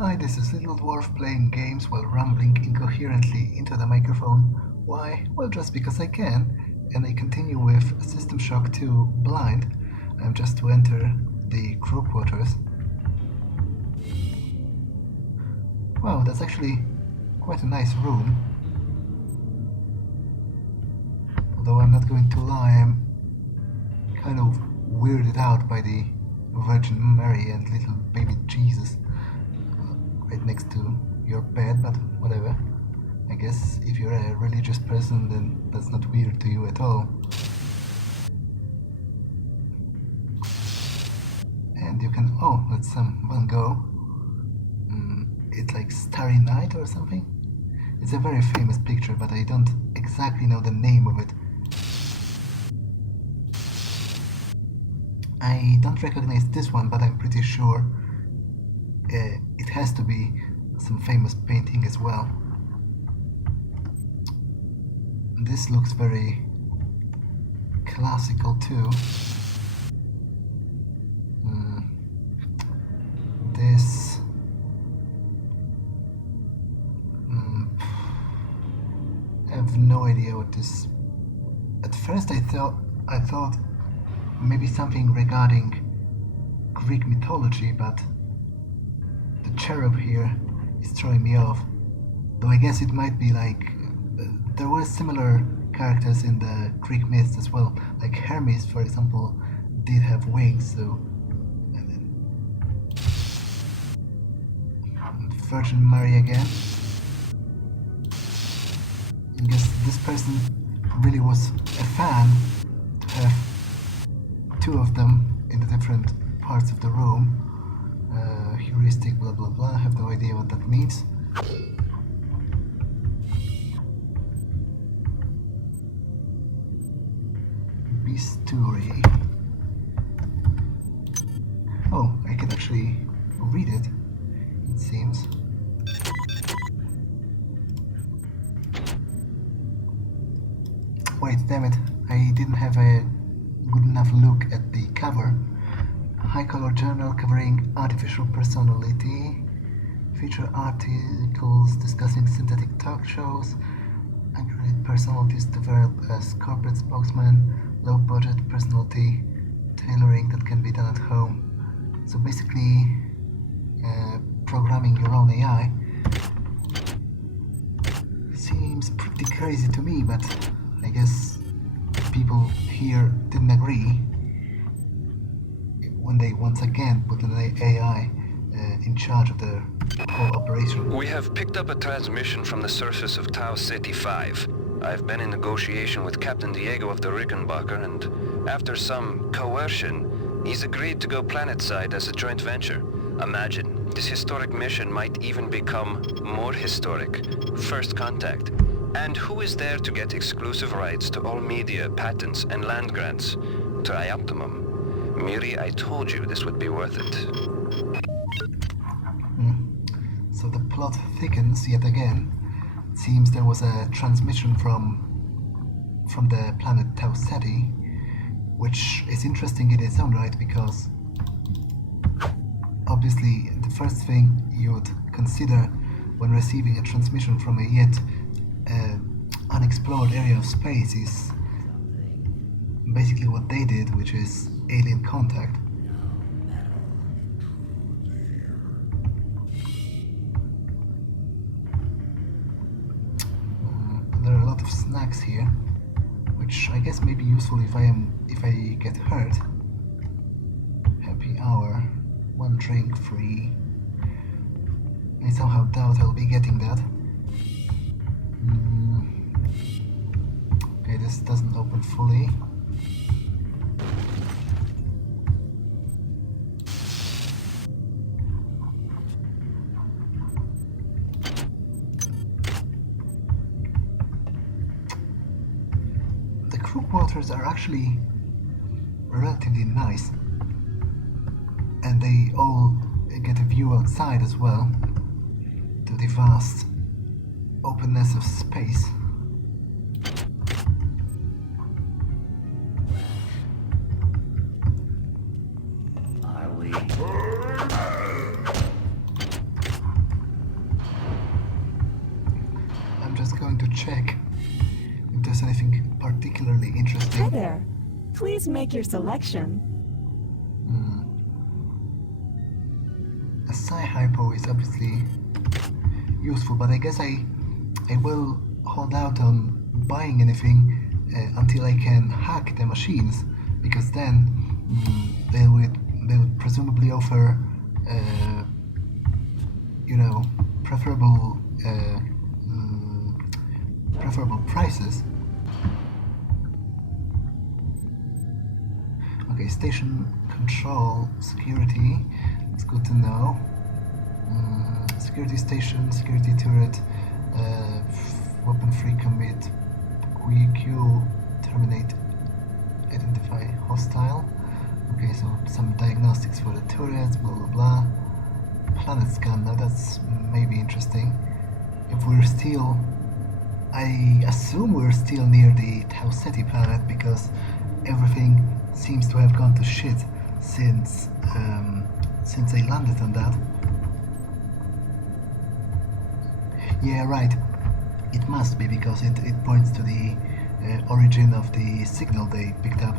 Hi, this is Little Dwarf playing games while rambling incoherently into the microphone. Why? Well, just because I can, and I continue with System Shock 2 Blind. I'm just to enter the crew quarters. Wow, that's actually quite a nice room. Although I'm not going to lie, I'm kind of weirded out by the Virgin Mary and little baby Jesus right next to your bed, but whatever. I guess if you're a religious person, then that's not weird to you at all. And you can... oh, that's some Van Gogh. It's like Starry Night or something? It's a very famous picture, but I don't exactly know the name of it. I don't recognize this one, but I'm pretty sure it has to be some famous painting as well. This looks very classical too. This... I have no idea what this... At first I thought maybe something regarding Greek mythology, but the cherub here is throwing me off. Though I guess it might be like... there were similar characters in the Greek myths as well. Like Hermes, for example, did have wings, so... And then... Virgin Mary again. I guess this person really was a fan to have two of them in the different parts of the room. Heuristic, blah blah blah. I have no idea what that means. Bisturi. Oh, I can actually read it, it seems. Wait, damn it, I didn't have a good enough look at the cover. High-color journal covering artificial personality. Feature articles discussing synthetic talk shows. Accurate personalities developed as corporate spokesman. Low-budget personality tailoring that can be done at home. So basically, programming your own AI. Seems pretty crazy to me, but I guess people here didn't agree when they once again put an AI in charge of the whole operation. We have picked up a transmission from the surface of Tau Ceti V. I've been in negotiation with Captain Diego of the Rickenbacker, and after some coercion, he's agreed to go planetside as a joint venture. Imagine, this historic mission might even become more historic. First contact. And who is there to get exclusive rights to all media, patents, and land grants? Trioptimum. Miri, I told you this would be worth it. So the plot thickens yet again. It seems there was a transmission from the planet Tau Ceti, which is interesting in its own right, because obviously the first thing you would consider when receiving a transmission from a yet unexplored area of space is basically what they did, which is alien contact. There are a lot of snacks here, which I guess may be useful if I get hurt. Happy hour, 1 drink free. I somehow doubt I'll be getting that. Okay, this doesn't open fully. The crew quarters are actually relatively nice, and they all get a view outside as well, to the vast openness of space. check if there's anything particularly interesting. Hi there. Please make your selection. A psi hypo is obviously useful, but I guess I will hold out on buying anything until I can hack the machines, because then they would presumably offer you know, preferable prices. Okay, station control security. It's good to know. Security station, security turret, weapon-free commit, QQ, terminate, identify hostile. Okay, so some diagnostics for the turrets, blah blah blah. Planet scan, now that's maybe interesting. If we're still, I assume we're still near the Tau Ceti planet, because everything seems to have gone to shit since I landed on that. Yeah, right. It must be, because it points to the origin of the signal they picked up.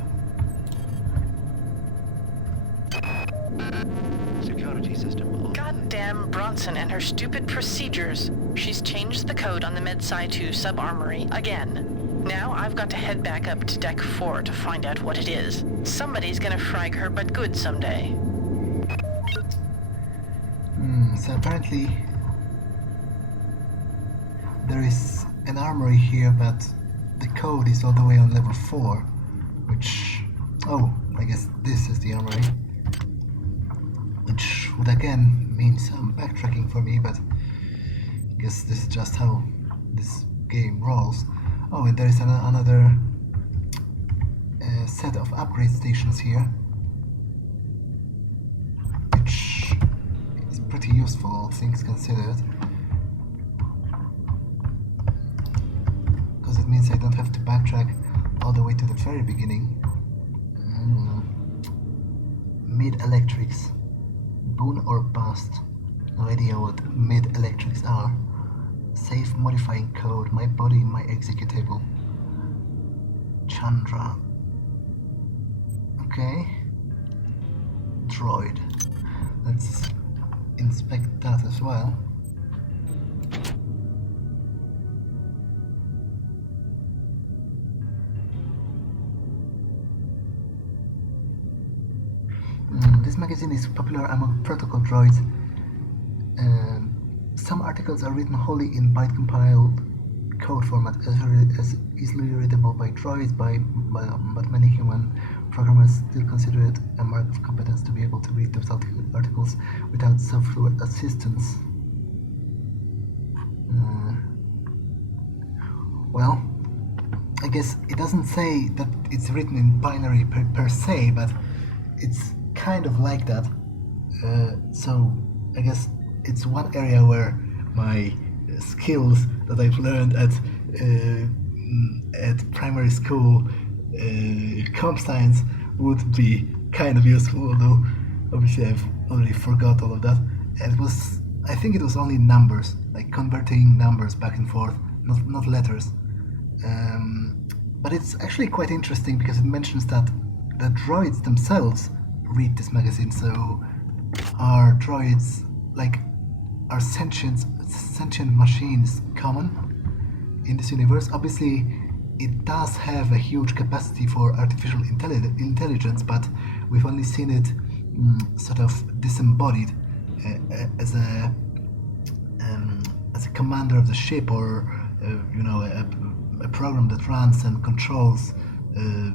Security system. Goddamn Bronson and her stupid procedures. She's changed the code on the Med-Sci 2 sub-armory again. Now I've got to head back up to Deck 4 to find out what it is. Somebody's gonna frag her but good someday. So apparently there is an armory here, but the code is all the way on level 4, which... oh, I guess this is the armory. Which would again mean some backtracking for me, but I guess this is just how this game rolls. Oh, and there is another set of upgrade stations here, which is pretty useful, all things considered, because it means I don't have to backtrack all the way to the very beginning. Mid-electrics. Boon or bust. No idea what mid-electrics are. Safe modifying code. My body, my executable. Chandra. Okay. Droid. Let's inspect that as well. This magazine is popular among protocol droids. Some articles are written wholly in byte-compiled code format, as easily readable by droids, but many human programmers still consider it a mark of competence to be able to read those articles without software assistance. Well, I guess it doesn't say that it's written in binary per se, but it's kind of like that. So I guess it's one area where my skills that I've learned at primary school comp science would be kind of useful, although obviously I've already forgot all of that. And I think it was only numbers, like converting numbers back and forth, not letters. But it's actually quite interesting, because it mentions that the droids themselves read this magazine. So are droids, like, are sentient machines common in this universe? Obviously it does have a huge capacity for artificial intelligence, but we've only seen it sort of disembodied as a commander of the ship, or a program that runs and controls a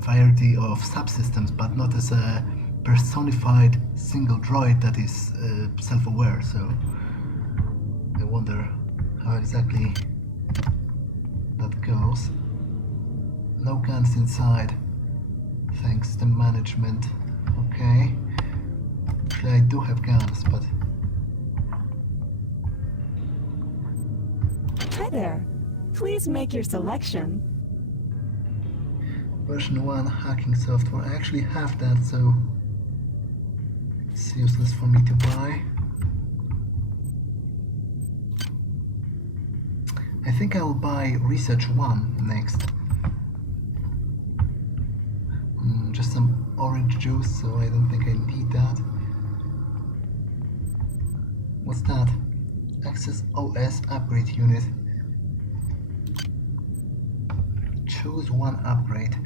variety of subsystems, but not as a personified single droid that is self-aware. So I wonder how exactly that goes. No guns inside, thanks to management. Okay. Actually, I do have guns, but... Hi there. Please make your selection. Version 1 hacking software. I actually have that, so it's useless for me to buy. I think I'll buy Research 1 next. Just some orange juice, so I don't think I need that. What's that? Access O.S. upgrade unit. Choose one upgrade.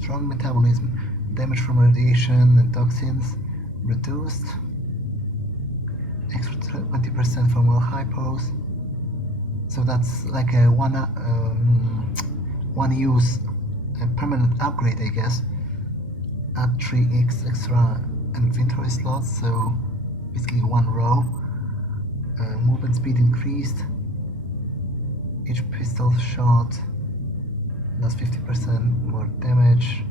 Strong metabolism. Damage from radiation and toxins reduced. Extra 20% from all hypos. So that's like a one use permanent upgrade, I guess. Add 3x extra inventory slots, so basically one row. Movement speed increased. Each pistol shot does 50% more damage.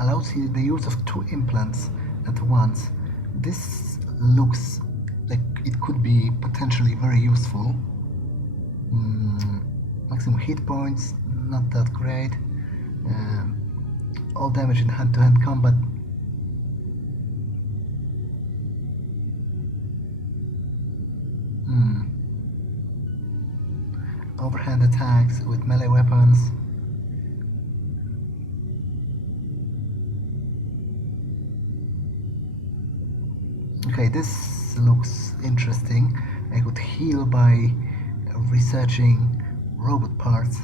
Allows the use of 2 implants at once. This looks like it could be potentially very useful. Maximum hit points, not that great. All damage in hand-to-hand combat. Overhand attacks with melee weapons. Okay, this looks interesting. I could heal by researching robot parts.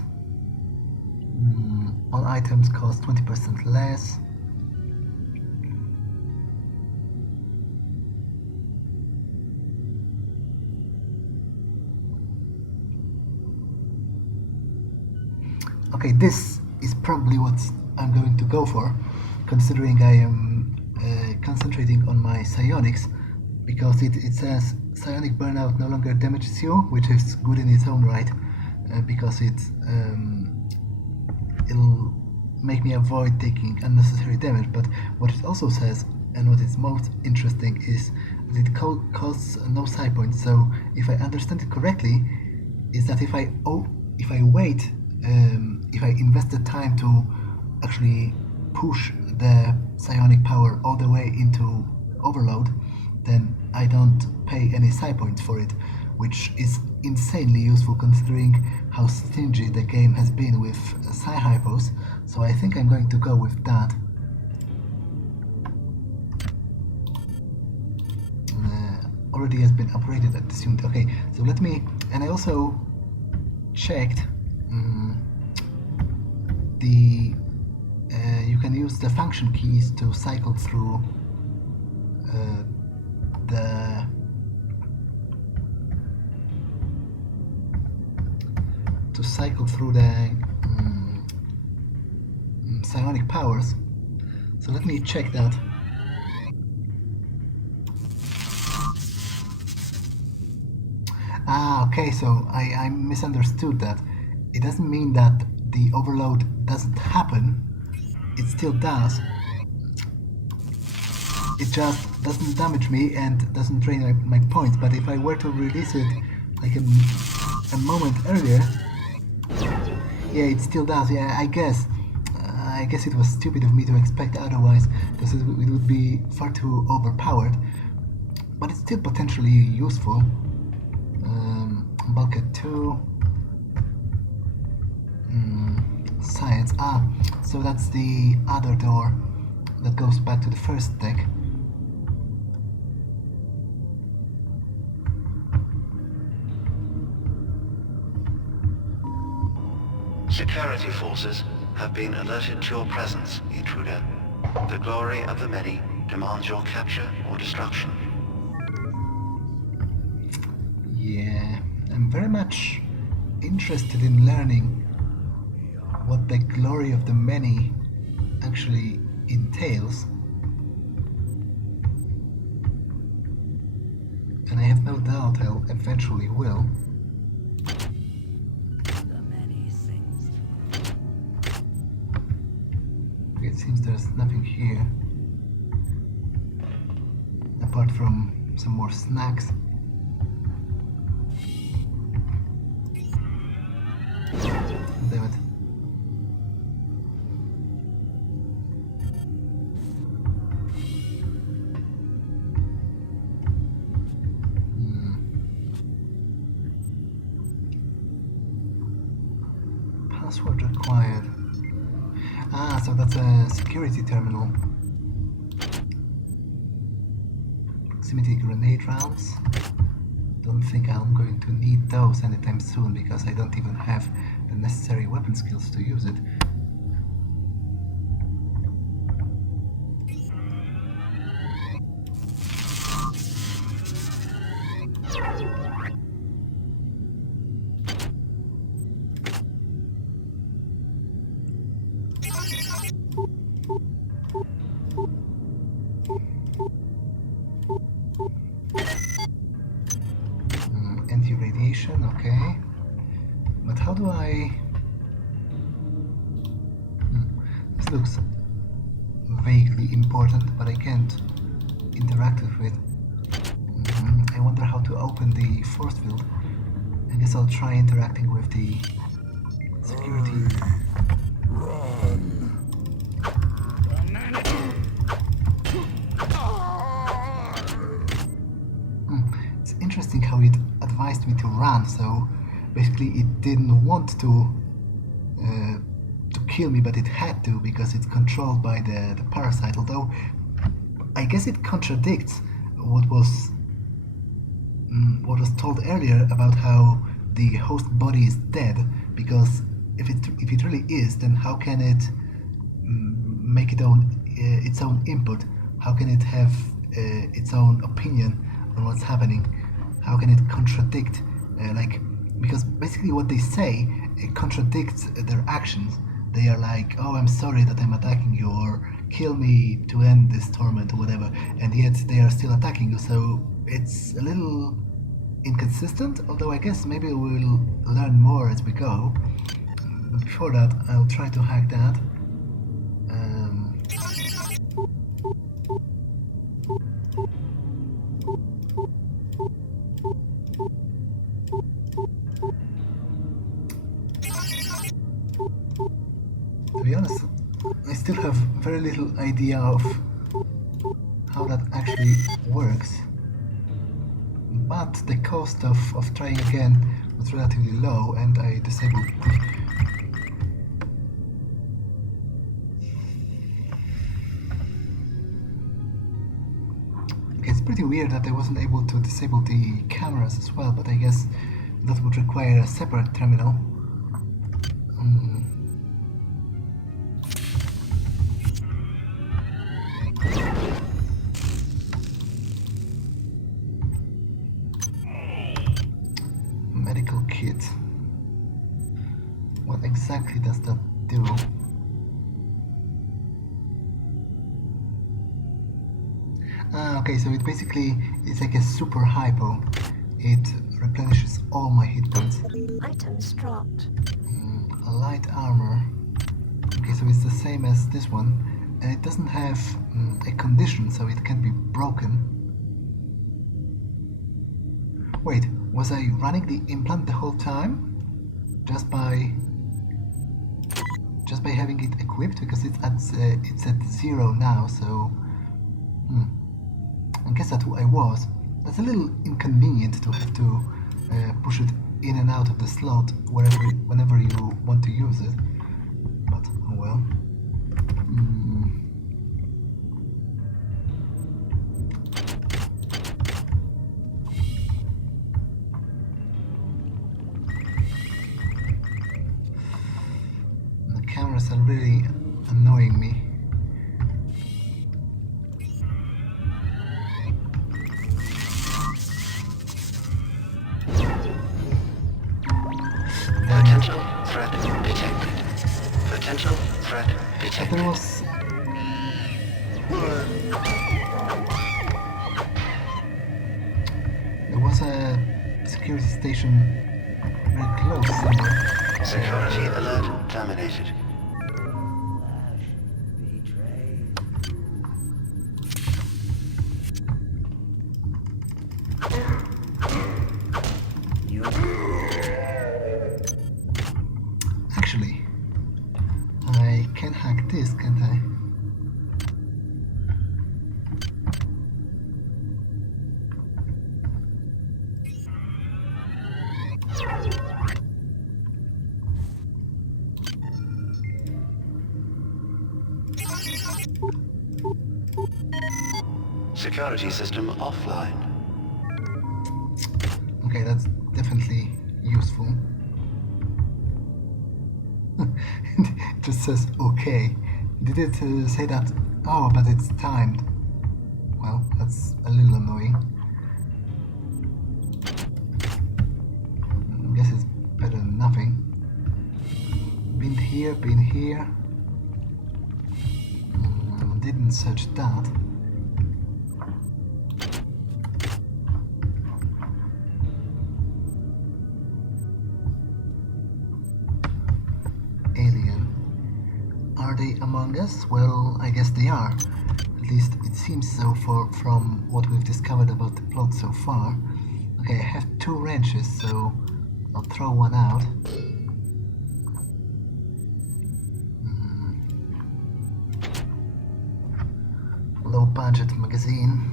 All items cost 20% less. Okay, this is probably what I'm going to go for, considering I am concentrating on my psionics, because it says psionic burnout no longer damages you, which is good in its own right, because it'll make me avoid taking unnecessary damage. But what it also says, and what is most interesting, is that it costs no psi points. So if I understand it correctly, is that if I wait, if I invest the time to actually push the psionic power all the way into overload, then I don't pay any psi points for it, which is insanely useful considering how stingy the game has been with psi hypos. So I think I'm going to go with that. Already has been operated at this unit. Okay, so let me, and I also checked you can use the function keys to cycle through the psionic powers. So let me check that. Okay, so I misunderstood that. It doesn't mean that the overload doesn't happen. It still does. It just doesn't damage me and doesn't drain my points. But if I were to release it like a moment earlier, yeah, it still does. Yeah, I guess it was stupid of me to expect otherwise, because it would be far too overpowered. But it's still potentially useful. Bulkhead 2. Science. So that's the other door that goes back to the first deck. Security forces have been alerted to your presence, intruder. The glory of the many demands your capture or destruction. Yeah, I'm very much interested in learning what the glory of the many actually entails. And I have no doubt I'll eventually will. It seems there's nothing here apart from some more snacks. Damn it. Password required. Ah, so that's a security terminal. Proximity grenade rounds. Don't think I'm going to need those anytime soon because I don't even have the necessary weapon skills to use it. Anti-radiation, okay. But how do I... This looks vaguely important, but I can't interact with it. I wonder how to open the force field. I guess I'll try interacting with the security. It's interesting how it advised me to run, so basically it didn't want to kill me, but it had to because it's controlled by the parasite, although I guess it contradicts what was told earlier about how the host body is dead, because if it really is, then how can it make its own input? How can it have its own opinion on what's happening? How can it contradict, because basically what they say, it contradicts their actions. They are like, oh, I'm sorry that I'm attacking you, or kill me to end this torment, or whatever, and yet they are still attacking you, so it's a little inconsistent, although I guess maybe we'll learn more as we go. But before that, I'll try to hack that. To be honest, I still have very little idea of how that actually works. But the cost of trying again was relatively low, and I disabled. Okay, it's pretty weird that I wasn't able to disable the cameras as well, but I guess that would require a separate terminal. Medical kit. What exactly does that do? Okay, so it basically is like a super hypo. It replenishes all my hit points. Items dropped. Light armor. Okay, so it's the same as this one, and it doesn't have a condition, so it can be broken. Wait, was I running the implant the whole time? Just by having it equipped, because it's at 0 now, so I guess that's who I was. That's a little inconvenient to have to push it in and out of the slot whenever you want to use it. But oh well. The cameras are really annoying me. Potential threat detected. Potential threat detected. There was a security station very close somewhere. Security alert terminated. Actually, I can hack this, can't I? Security system offline. Okay, that's definitely useful. It just says okay. Did it say that? Oh, but it's timed. Well, that's a little annoying. I guess it's better than nothing. Been here, been here. Didn't search that. Alien. Are they among us? Well, I guess they are. At least it seems so from what we've discovered about the plot so far. Okay, I have 2 wrenches, so I'll throw one out. Low budget magazine.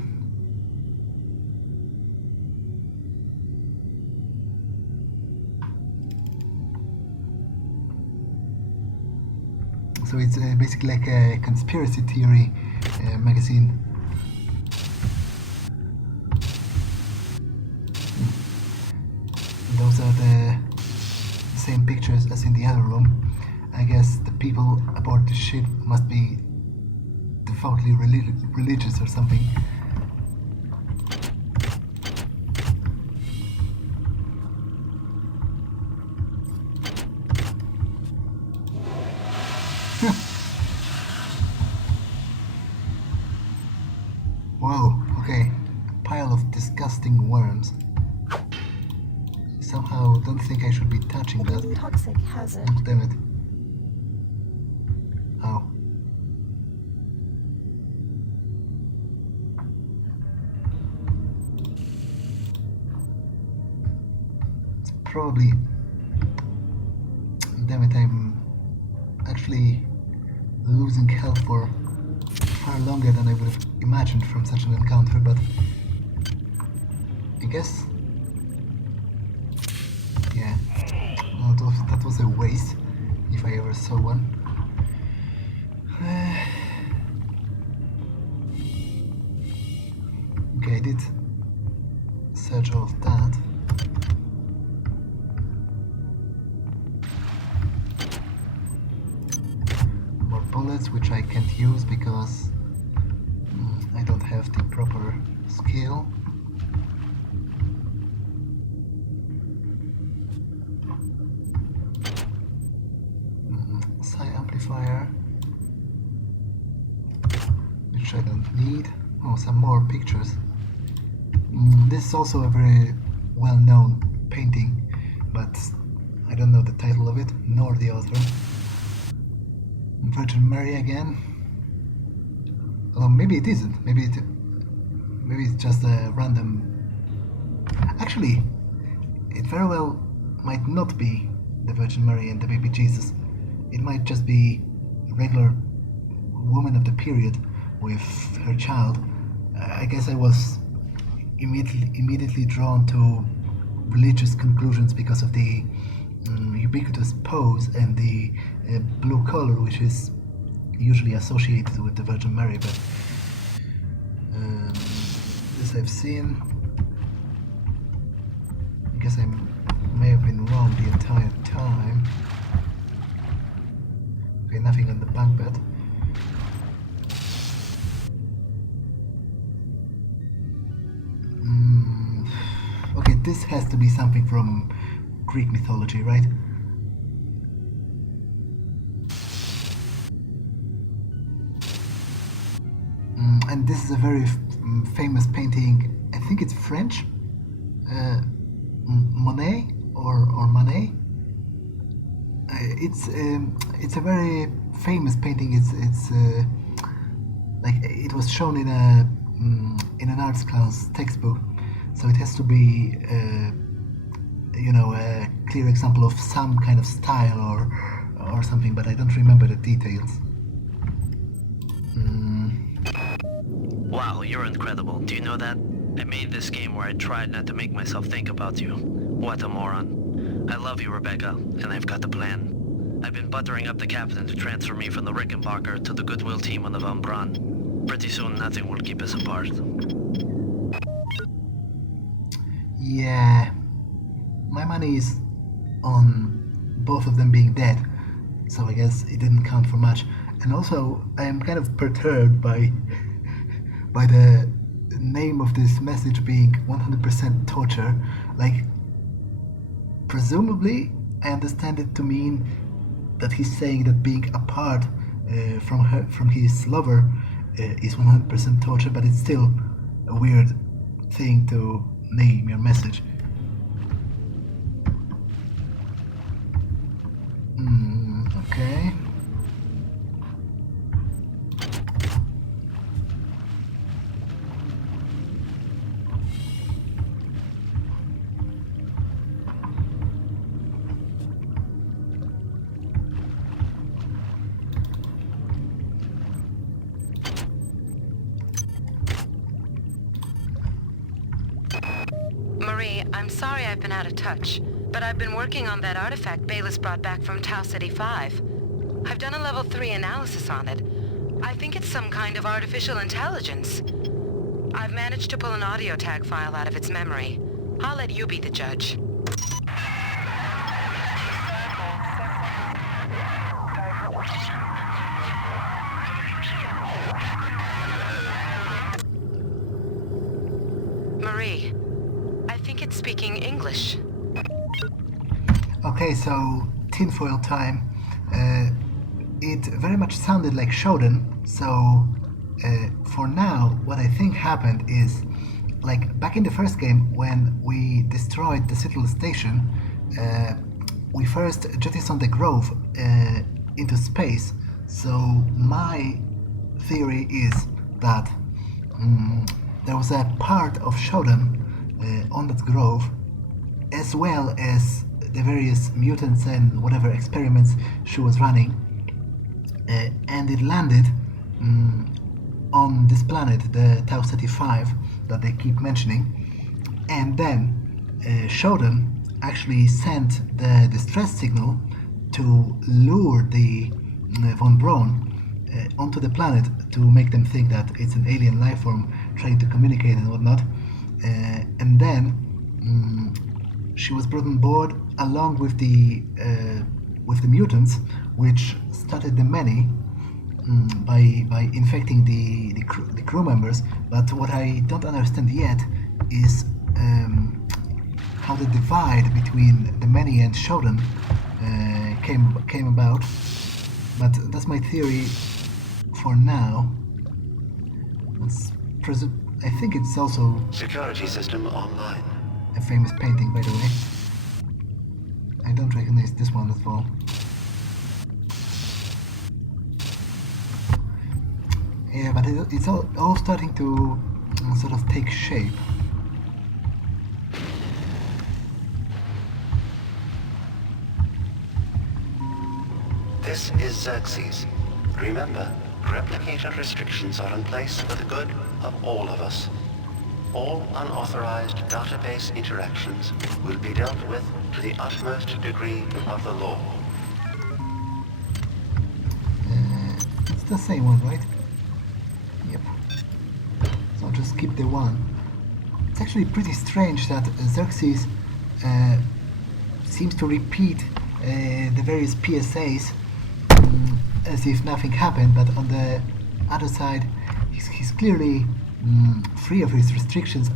So it's basically like a conspiracy theory magazine. Those are the same pictures as in the other room. I guess the people aboard the ship must be devoutly religious or something. Whoa, okay. A pile of disgusting worms. Somehow don't think I should be touching It is that. toxic hazard. Oh, damn it. Oh. It's probably... Damn it, I'm actually losing health for far longer than I would have imagined from such an encounter, but I guess... Yeah, well, that was a waste, if I ever saw one. Okay, I did search all of that. More bullets, which I can't use because I don't have the proper skill. Psi amplifier, which I don't need. Oh, some more pictures. This is also a very well-known painting, but I don't know the title of it, nor the author. Virgin Mary again. Although maybe it isn't. Maybe it's just a random... Actually, it very well might not be the Virgin Mary and the baby Jesus. It might just be a regular woman of the period with her child. I guess I was immediately drawn to religious conclusions because of the ubiquitous pose and the blue color, which is usually associated with the Virgin Mary, but this I've seen. I guess I may have been wrong the entire time. Okay, nothing on the bunk bed. Okay, this has to be something from Greek mythology, right? And this is a very famous painting. I think it's French. Monet or Manet. It's a very famous painting. It's like it was shown in an arts class textbook, so it has to be a clear example of some kind of style or something. But I don't remember the details. Wow, you're incredible. Do you know that? I made this game where I tried not to make myself think about you. What a moron. I love you, Rebecca, and I've got the plan. I've been buttering up the captain to transfer me from the Rickenbacker to the Goodwill team on the Von Braun. Pretty soon nothing will keep us apart. Yeah, my money is on both of them being dead, so I guess it didn't count for much. And also, I am kind of perturbed by the name of this message being 100% torture. Like, presumably, I understand it to mean that he's saying that being apart from his lover is 100% torture, but it's still a weird thing to name your message. Okay. Marie, I'm sorry I've been out of touch, but I've been working on that artifact Bayless brought back from Tau Ceti V. I've done a level 3 analysis on it. I think it's some kind of artificial intelligence. I've managed to pull an audio tag file out of its memory. I'll let you be the judge. Marie, I think it's speaking English. Okay, so tinfoil time. It very much sounded like Shodan, so for now, what I think happened is, like back in the first game when we destroyed the Citadel station, we first jettisoned the Grove into space. So my theory is that there was a part of Shodan on that Grove, as well as the various mutants and whatever experiments she was running, and it landed on this planet, the Tau Ceti V, that they keep mentioning, and then Shodan actually sent the distress signal to lure the von Braun onto the planet to make them think that it's an alien life form trying to communicate and whatnot, and then she was brought on board along with the mutants, which started the many by infecting the crew members. But what I don't understand yet is how the divide between the many and Shodan came about. But that's my theory for now. I think it's also Security system online. a famous painting, by the way. I don't recognize this one at all. Yeah, but it's all starting to sort of take shape. This is Xerxes. Remember, replicator restrictions are in place for the good of all of us. All unauthorized database interactions will be dealt with to the utmost degree of the law. It's the same one, right? Yep. So I'll just keep the one. It's actually pretty strange that Xerxes seems to repeat the various PSAs as if nothing happened, but on the other side, he's clearly free of his restrictions,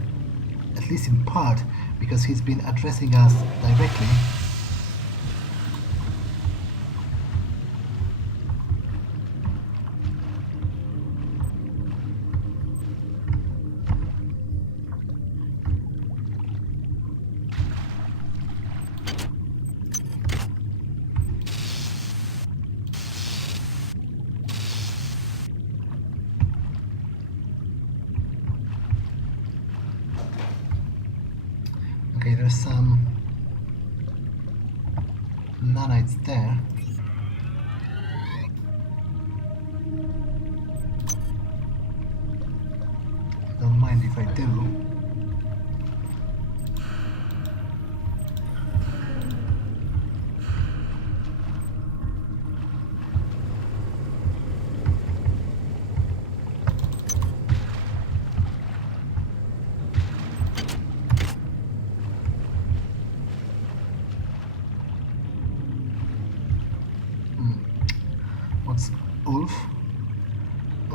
at least in part, because he's been addressing us directly. Okay, there's some nanites there. Don't mind if I do.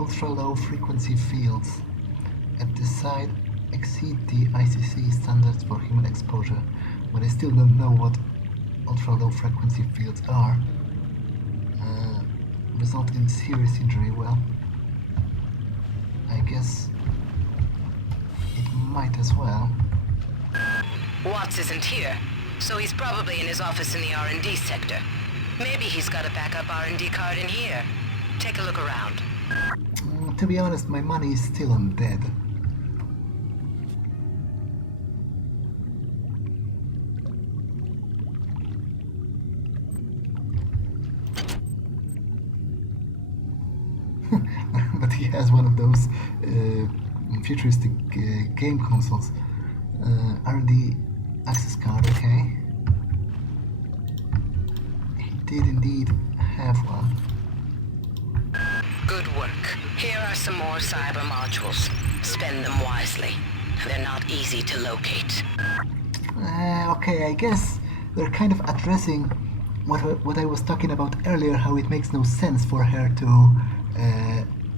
ultra-low frequency fields at this site exceed the ICC standards for human exposure, but I still don't know what ultra-low frequency fields are. Result in serious injury. Well, I guess it might as well. Watts isn't here, so he's probably in his office in the R&D sector. Maybe he's got a backup R&D card in here. Take a look around. To be honest, my money is still on dead. But he has one of those futuristic game consoles. R&D access card, okay. He did indeed have one. Good work. Here are some more cyber modules. Spend them wisely. They're not easy to locate. Okay, I guess they're kind of addressing what I was talking about earlier, how it makes no sense for her to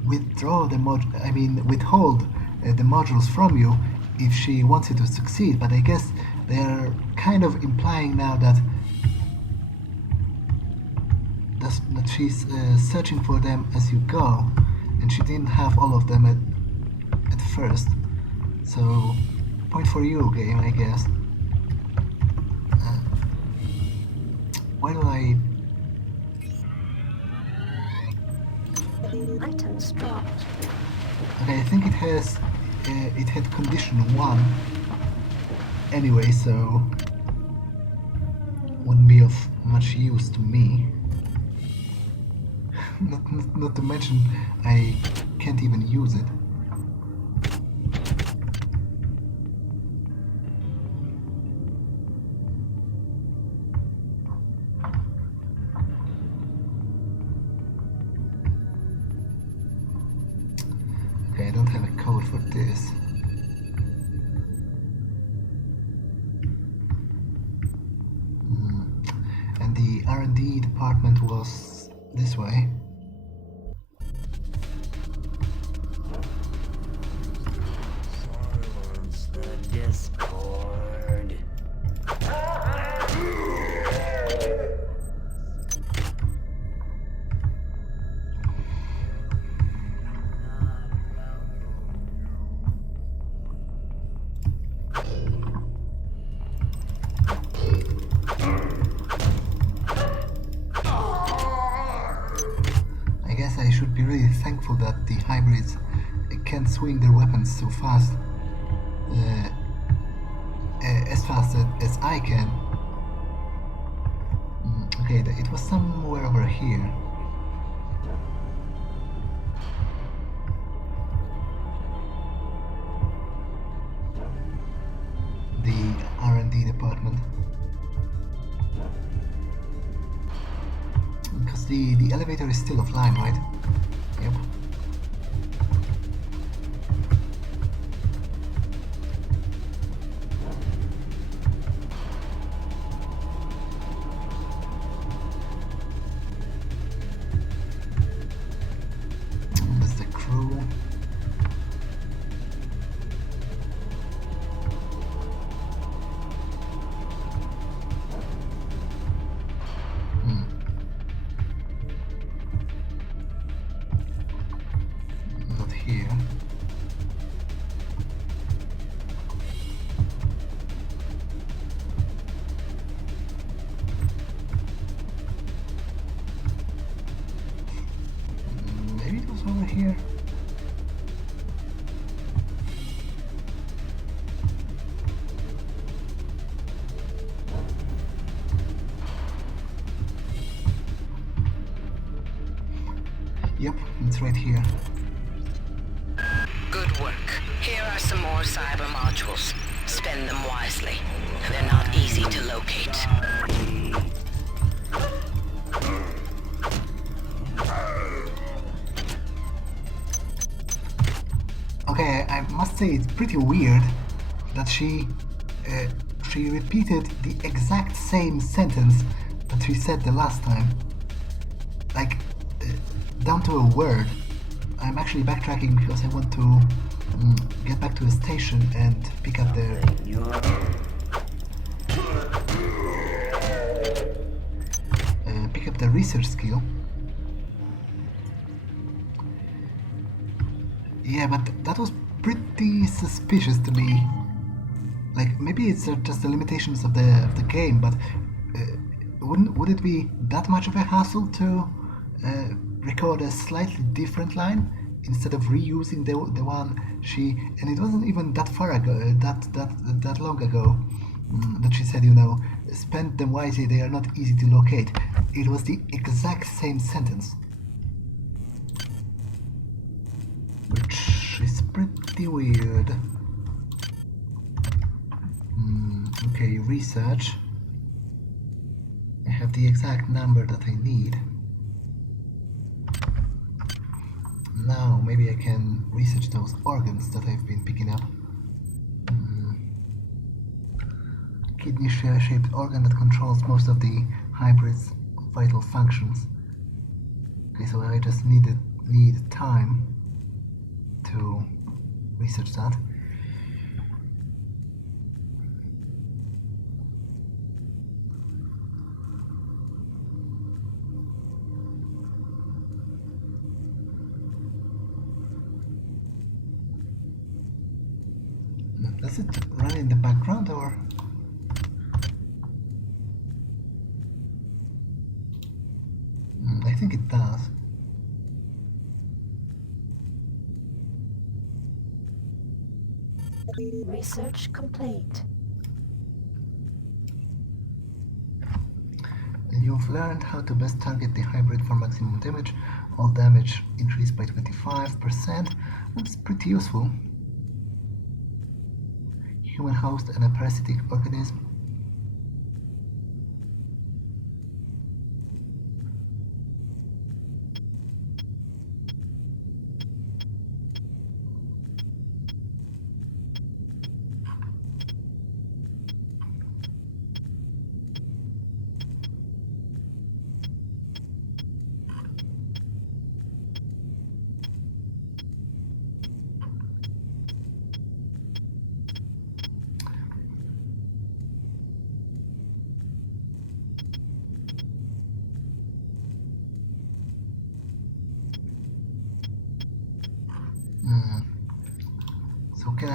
withhold the modules from you if she wants you to succeed. But I guess they're kind of implying now that she's searching for them as you go, and she didn't have all of them at first. So, point for you, game, I guess. Why do I... Items dropped. Okay, I think it has... it had condition 1 anyway, so... wouldn't be of much use to me. Not to mention, I can't even use it. Okay, I don't have a code for this. And the R&D department was this way. Discord. I guess I should be really thankful that the hybrids can't swing their weapons so fast. As fast as I can. Okay, it was somewhere over here. The R&D department. Because the elevator is still offline, right? Yep. That's the crew. Not here. Maybe it was over here. Yep, it's right here. Good work. Here are some more cyber modules. Spend them wisely. They're not easy to locate. Okay, I must say it's pretty weird that she repeated the exact same sentence that she said the last time. Like, down to a word. I'm actually backtracking because I want to get back to the station and pick up the research skill. Yeah, but that was pretty suspicious to me. Like, maybe it's just the limitations of the game, but would it be that much of a hassle to record a slightly different line instead of reusing the one she, and it wasn't even that far ago, that long ago, that she said, you know, spend them wisely, they are not easy to locate. It was the exact same sentence, which is pretty weird. Okay, research. I have the exact number that I need. Now maybe I can research those organs that I've been picking up. Kidney shaped organ that controls most of the hybrid's vital functions. Okay, so I just need time to research that. Does it run in the background or? I think it does. Research complete. You've learned how to best target the hybrid for maximum damage. All damage increased by 25%. That's pretty useful. Human host and a parasitic organism. So can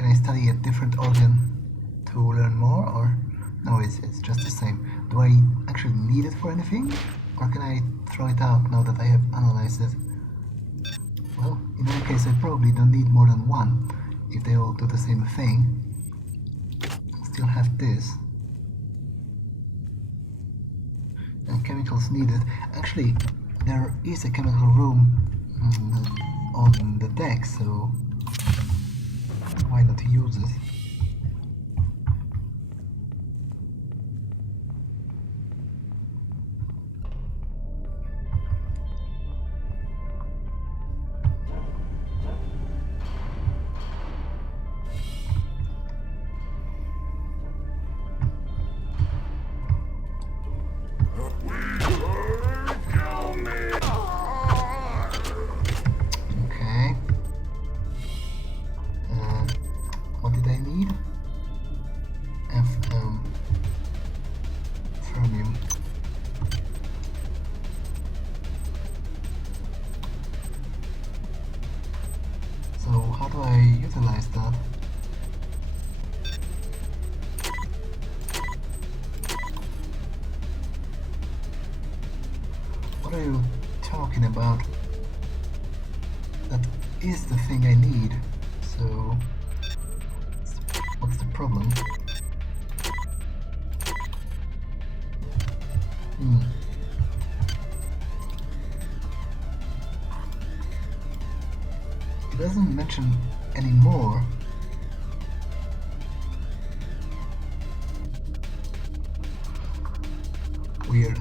I study a different organ to learn more, or no, it's just the same? Do I actually need it for anything, or can I throw it out now that I have analyzed it? Well, in any case, I probably don't need more than one if they all do the same thing. Still have this. And chemicals needed. Actually, there is a chemical room on the deck, so why not use it? How do I utilize that? What are you talking about? That is the thing I need, so what's the problem? It doesn't mention any more. Weird.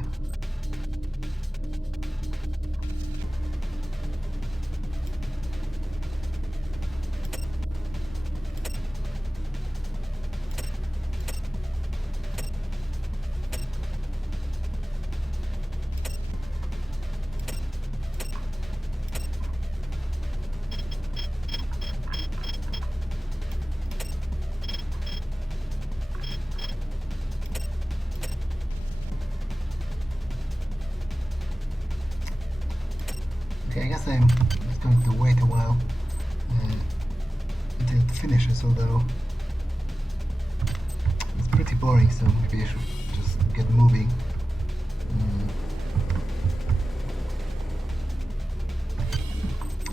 guess I'm just going to wait a while until it finishes, although it's pretty boring, so maybe I should just get moving.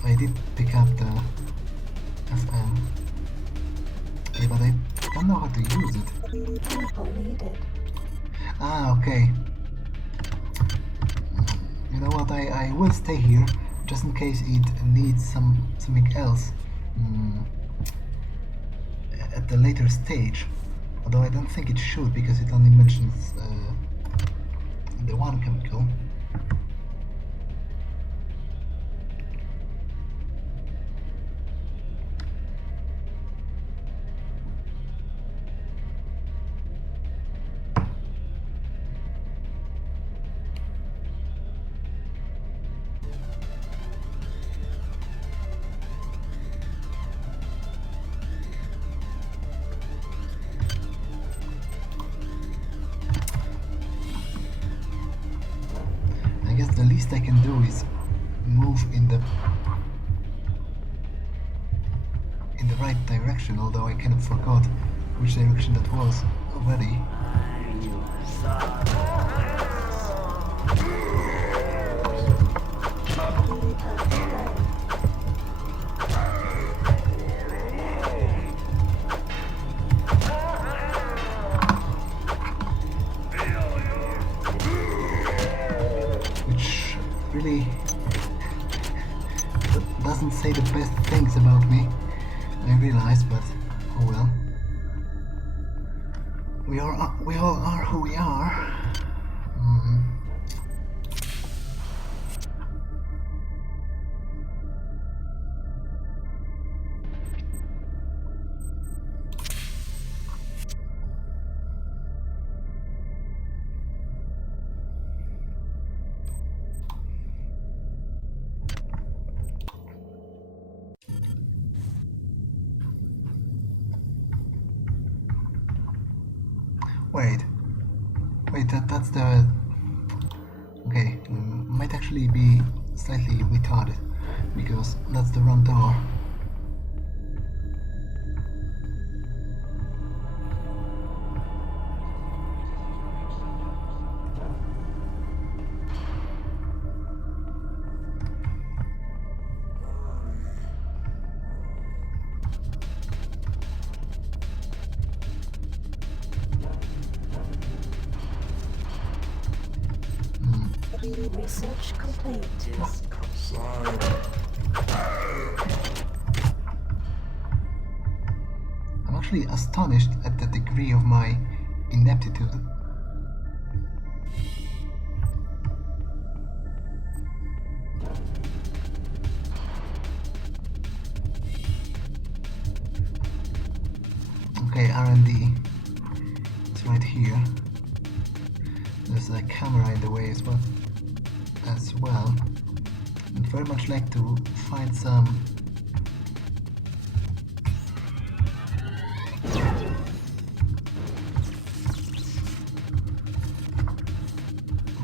I did pick up the FM, but I don't know how to use it. Info needed. Ah, okay. You know what, I will stay here, just in case it needs something else at the later stage. Although I don't think it should, because it only mentions the one chemical. I guess the least I can do is move in the right direction, although I kind of forgot which direction that was already. Which really doesn't say the best things about me, I realize, but oh well. We all are who we are. Wait, that's the... Okay, might actually be slightly retarded, because that's the wrong door. Research complete. I'm actually astonished at the degree of my ineptitude. Okay, R&D. It's right here. There's a camera in the way as well. I'd very much like to find some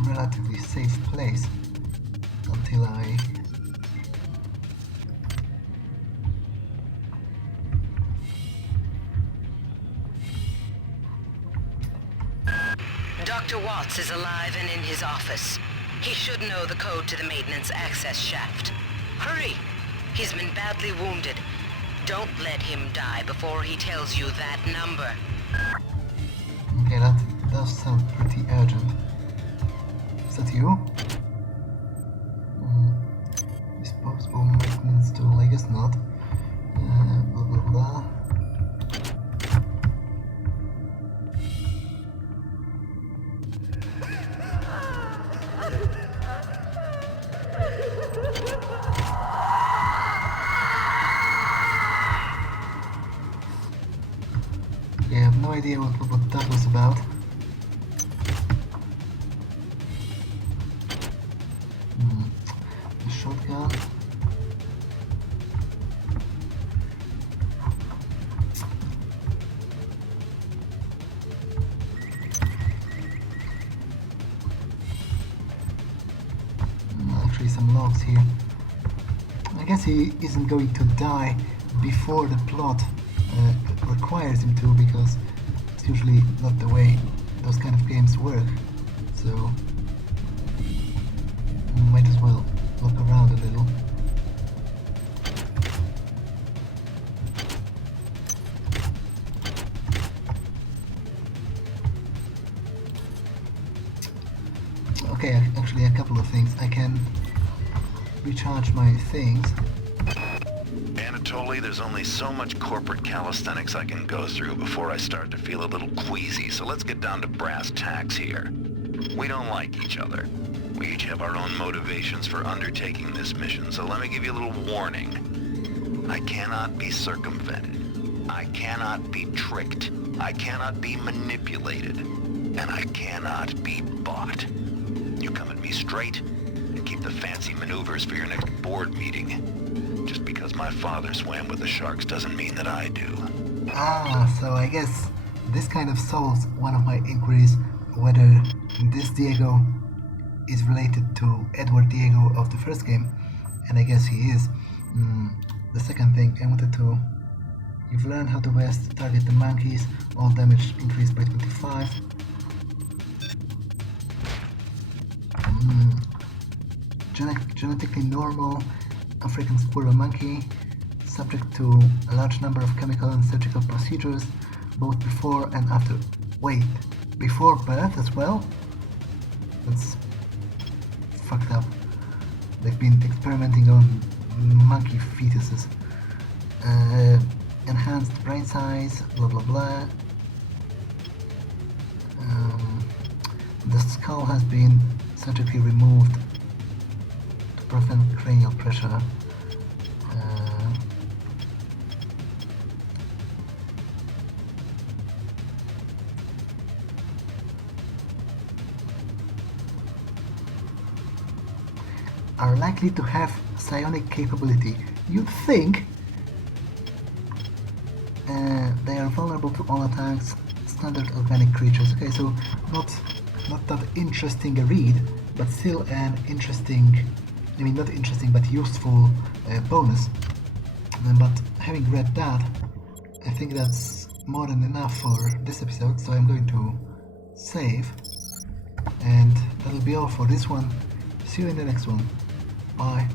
relatively safe place until I... Dr. Watts is alive and in his office. He should know the code to the maintenance access shaft. Hurry! He's been badly wounded. Don't let him die before he tells you that number. Okay, that does sound pretty urgent. Is that you? Disposable maintenance tool, I guess not. Blah blah blah. Yeah, I have no idea what that was about. A shotgun. Actually, some logs here. guess he isn't going to die before the plot requires him to, because it's usually not the way those kind of games work. So might as well look around a little. Okay, actually a couple of things. I can recharge my things. Anatoly, there's only so much corporate calisthenics I can go through before I start to feel a little queasy, so let's get down to brass tacks here. We don't like each other. We each have our own motivations for undertaking this mission, so let me give you a little warning. I cannot be circumvented. I cannot be tricked. I cannot be manipulated. And I cannot be bought. You come at me straight, and keep the fancy maneuvers for your next board meeting. Just because my father swam with the sharks doesn't mean that I do. Ah, so I guess this kind of solves one of my inquiries, whether this Diego is related to Edward Diego of the first game, and I guess he is. The second thing I wanted to... You've learned how to best target the monkeys, all damage increased by 25. Genetically normal African squirrel monkey, subject to a large number of chemical and surgical procedures, both before and after. Wait, before birth as well? That's fucked up. They've been experimenting on monkey fetuses. Enhanced brain size, blah blah blah. The skull has been surgically removed to prevent cranial pressure. Are likely to have psionic capability. You'd think they are vulnerable to all attacks, standard organic creatures. Okay, so not that interesting a read, but still an interesting, I mean not interesting but useful bonus. But having read that, I think that's more than enough for this episode, so I'm going to save, and that'll be all for this one. See you in the next one. Bye.